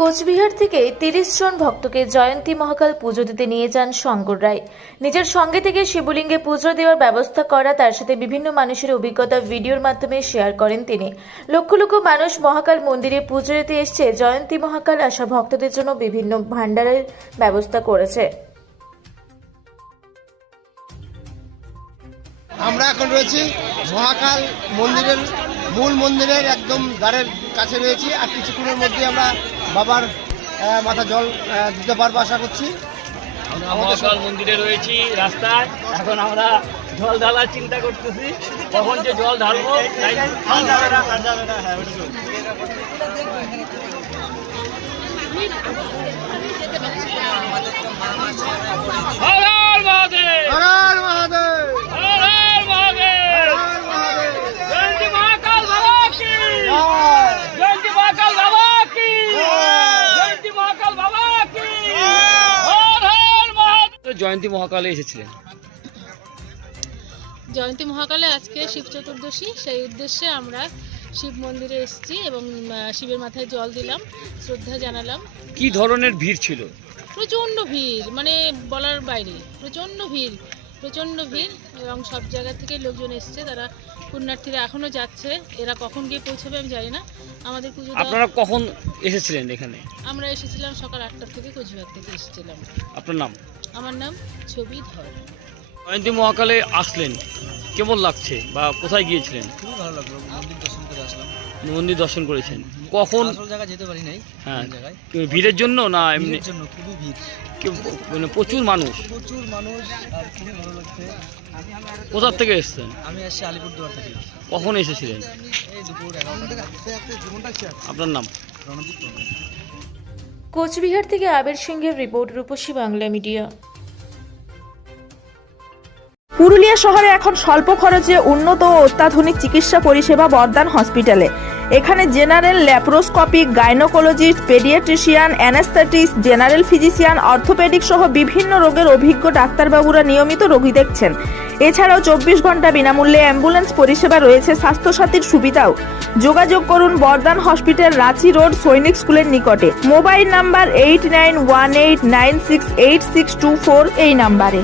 কোচবিহার থেকে ৩০ জন ভক্তকে জয়ন্তী মহাকাল পুজো দিতে নিয়ে যান শঙ্কর রায়। নিজের সঙ্গে থেকে শিবলিঙ্গে পুজো দেওয়ার ব্যবস্থা করা, তার সাথে বিভিন্ন মানুষের অভিজ্ঞতা ভিডিওর মাধ্যমে শেয়ার করেন তিনি। লক্ষ লক্ষ মানুষ মহাকাল মন্দিরে পুজো দিতে এসছে। জয়ন্তী মহাকাল আসা ভক্তদের জন্য বিভিন্ন ভান্ডারের ব্যবস্থা করেছে। আমরা এখন রয়েছি মহাকাল মন্দিরের মূল মন্দিরের একদম দ্বারের কাছে রয়েছি। আর কিছুক্ষণের মধ্যে আমরা বাবার মাথা জল দিতে পারবো আশা করছি। আমরা মহাকাল মন্দিরে রয়েছি রাস্তায়। এখন আমরা জল ঢালার চিন্তা করতেছি, কখন যে জল ঢালবো। জয়ন্তী মহাকালে এসেছিলেন। জয়ন্তী মহাকালে আজকে শিব চতুর্দশী, সেই উদ্দেশ্যে আমরা শিব মন্দিরে এসেছি এবং শিবের মাথায় জল দিলাম, শ্রদ্ধা জানালাম। কি ধরনের ভিড় ছিল? প্রচণ্ড ভিড়, মানে বলার বাইরে। প্রচণ্ড ভিড় এবং সব জায়গা থেকে লোকজন এসছে। তারা পুণ্যার্থীরা এখনো যাচ্ছে। এরা কখন গিয়ে পৌঁছবে আমি জানি না। আমাদের পুজো আপনারা কখন এসেছিলেন এখানে? আমরা এসেছিলাম সকাল 8টার থেকে, কোচবিহার থেকে এসেছিলাম। আপনার নাম? আমার নাম ছবি ধর। জয়ন্তী মহাকালে আসলেন, কেমন লাগছে বা কোথায় গিয়েছিলেন? খুবই ভালো লাগলো, মন্দির দর্শন করে আসলাম। মন্দির দর্শন করেছেন কখন? আসল জায়গা যেতে পারি নাই। হ্যাঁ, জায়গায় ভিড়ের জন্য না এমনি? ভিড়ের জন্য খুবই ভিড়, মানে প্রচুর মানুষ। আর খুবই ভালো লাগছে। কোথা থেকে এসেছেন? আমি আসছি আলিপুরদুয়ার থেকে। কখন এসেছিলেন? এই দুপুর 11টা। আপনার নাম? রণদীপ প্রধান। কোচবিহার থেকে আবির সিংহের রিপোর্ট, রূপসী বাংলা মিডিয়া। পুরুলিয়া শহরে এখন স্বল্প খরচে উন্নত ও অত্যাধুনিক চিকিৎসা পরিষেবা বর্দান হসপিটালে। এখানে general, laparoscopic, gynaecologist, paediatrician, anaesthetist, general physician, orthopaedic সহ বিভিন্ন রোগের অভিজ্ঞ ডাক্তারবাবুরা নিয়মিত রোগী দেখছেন। এছাড়াও 24 ঘন্টা বিনামূল্যে অ্যাম্বুলেন্স পরিষেবা রয়েছে, স্বাস্থ্যসাথীর সুবিধাও। যোগাযোগ করুন বর্দান হসপিটাল, রাঁচি রোড, সৈনিক স্কুলের নিকটে। মোবাইল নাম্বার 8918968624 এই নাম্বারে।